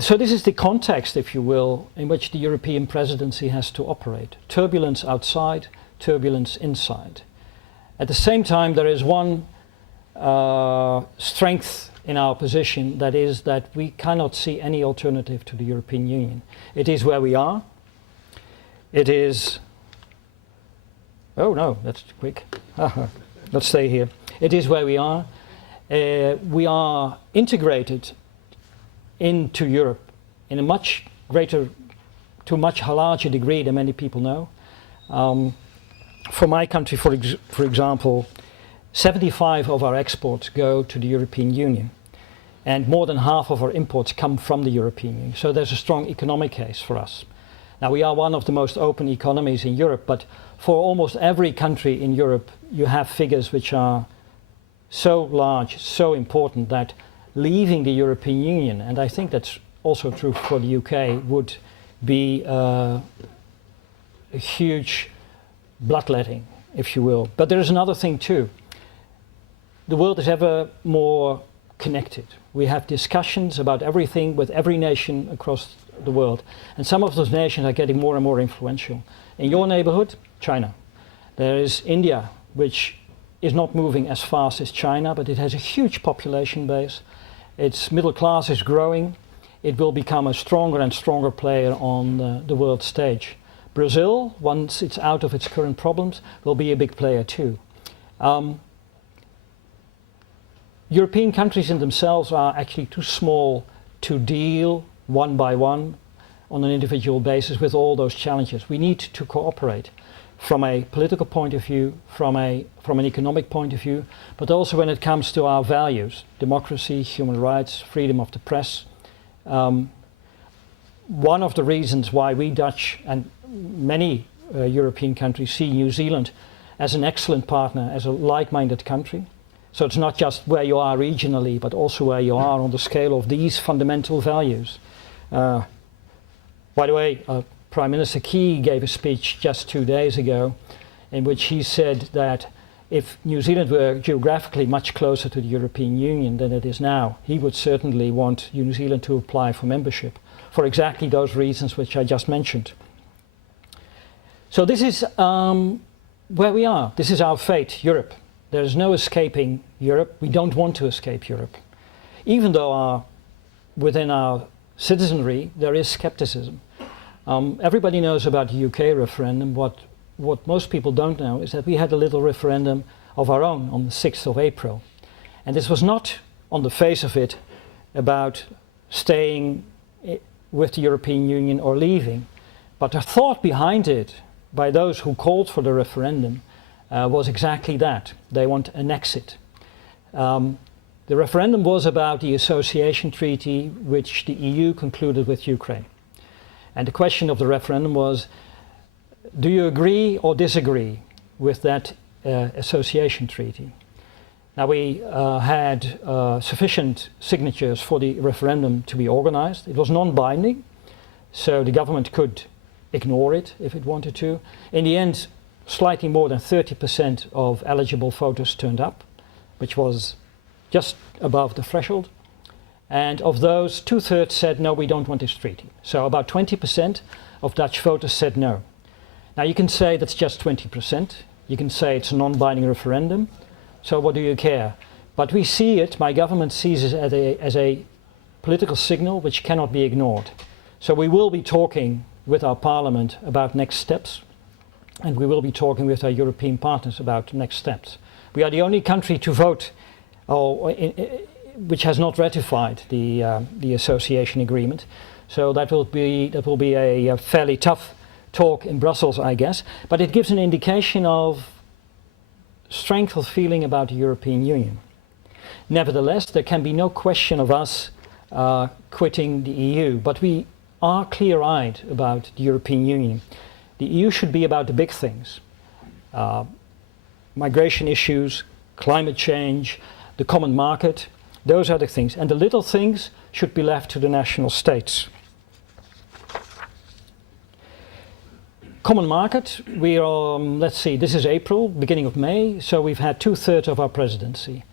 So this is the context, if you will, in which the European presidency has to operate. Turbulence outside, turbulence inside. At the same time, there is one strength in our position, that is that we cannot see any alternative to the European Union. It is where we are. It is... Oh no, that's too quick. Let's stay here. It is where we are. We are integrated into Europe in a much greater, to a much larger degree than many people know. For my country, for example, 75% of our exports go to the European Union, and more than half of our imports come from the European Union. So there's a strong economic case for us. Now, we are one of the most open economies in Europe, but for almost every country in Europe, you have figures which are so large, so important, that leaving the European Union, and I think that's also true for the UK, would be a huge bloodletting, if you will. But there is another thing too. The world is ever more connected. We have discussions about everything with every nation across the world. And some of those nations are getting more and more influential. In your neighborhood, China. There is India, which is not moving as fast as China, but it has a huge population base. Its middle class is growing. It will become a stronger and stronger player on the world stage. Brazil, once it's out of its current problems, will be a big player too. European countries in themselves are actually too small to deal one by one on an individual basis with all those challenges. We need to cooperate from a political point of view, from an economic point of view, but also when it comes to our values: democracy, human rights, freedom of the press. One of the reasons why we Dutch and many European countries see New Zealand as an excellent partner, as a like-minded country. So it's not just where you are regionally, but also where you are on the scale of these fundamental values. By the way, Prime Minister Key gave a speech just 2 days ago in which he said that if New Zealand were geographically much closer to the European Union than it is now, he would certainly want New Zealand to apply for membership for exactly those reasons which I just mentioned. So this is where we are. This is our fate, Europe. There is no escaping Europe. We don't want to escape Europe. Even though within our citizenry there is skepticism. Everybody knows about the UK referendum. What most people don't know is that we had a little referendum of our own on the 6th of April. And this was not, on the face of it, about staying with the European Union or leaving. But the thought behind it, by those who called for the referendum, was exactly that. They want an exit. The referendum was about the association treaty which the EU concluded with Ukraine. And the question of the referendum was, do you agree or disagree with that association treaty? Now, we had sufficient signatures for the referendum to be organized. It was non-binding, so the government could ignore it if it wanted to. In the end, slightly more than 30% of eligible voters turned up, which was just above the threshold. And of those, 2/3 said, no, we don't want this treaty. So about 20% of Dutch voters said no. Now, you can say that's just 20%. You can say it's a non-binding referendum. So what do you care? But we see it, my government sees it as a political signal which cannot be ignored. So we will be talking with our parliament about next steps, and we will be talking with our European partners about next steps. We are the only country to vote which has not ratified the association agreement. So that will be a fairly tough talk in Brussels, I guess. But it gives an indication of strength of feeling about the European Union. Nevertheless, there can be no question of us quitting the EU, but we are clear-eyed about the European Union. The EU should be about the big things. Migration issues, climate change, the common market, those are the things. And the little things should be left to the national states. Common market, we are, let's see, this is April, beginning of May, so we've had 2/3 of our presidency.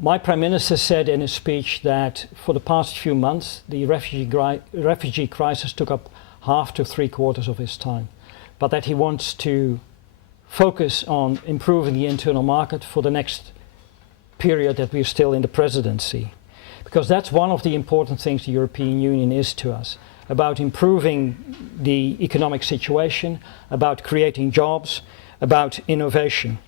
My Prime Minister said in his speech that for the past few months the refugee crisis took up half to 3/4 of his time, but that he wants to focus on improving the internal market for the next period that we're still in the presidency. Because that's one of the important things the European Union is to us, about improving the economic situation, about creating jobs, about innovation,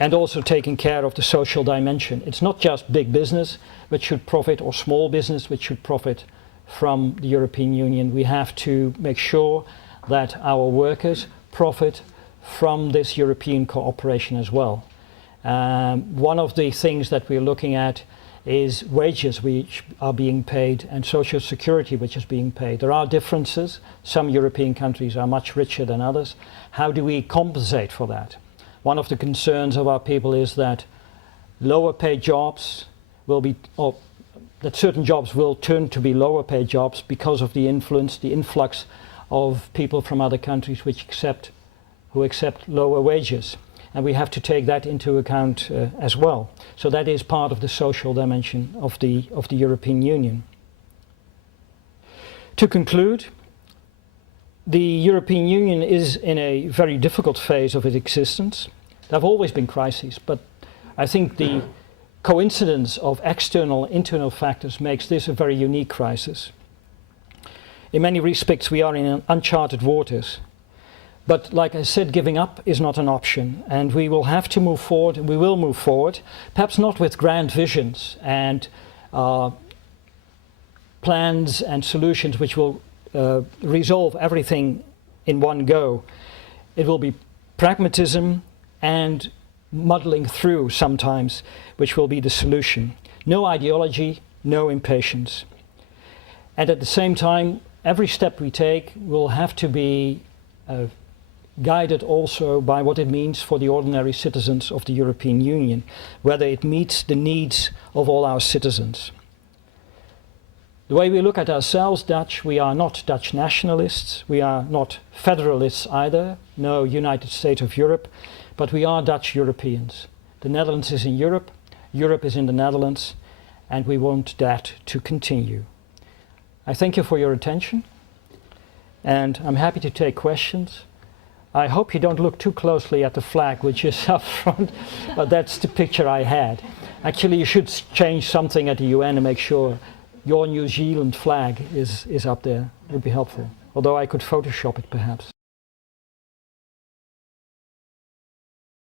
and also taking care of the social dimension. It's not just big business which should profit, or small business which should profit from the European Union. We have to make sure that our workers profit from this European cooperation as well. One of the things that we're looking at is wages which are being paid and social security which is being paid. There are differences. Some European countries are much richer than others. How do we compensate for that? One of the concerns of our people is that lower paid jobs will be, or that certain jobs will turn to be lower paid jobs because of the influx of people from other countries who accept lower wages. And we have to take that into account as well. So that is part of the social dimension of the European Union. To conclude, the European Union is in a very difficult phase of its existence. There have always been crises, but I think the coincidence of external and internal factors makes this a very unique crisis. In many respects, we are in uncharted waters. But like I said, giving up is not an option, and we will have to move forward, and we will move forward, perhaps not with grand visions and plans and solutions which will resolve everything in one go. It will be pragmatism and muddling through sometimes, which will be the solution. No ideology, no impatience. And at the same time, every step we take will have to be guided also by what it means for the ordinary citizens of the European Union, whether it meets the needs of all our citizens. The way we look at ourselves, Dutch, we are not Dutch nationalists, we are not federalists either, no United States of Europe, but we are Dutch Europeans. The Netherlands is in Europe, Europe is in the Netherlands, and we want that to continue. I thank you for your attention, and I'm happy to take questions. I hope you don't look too closely at the flag which is up front, but that's the picture I had. Actually, you should change something at the UN and make sure your New Zealand flag is up there. It would be helpful. Although I could Photoshop it perhaps.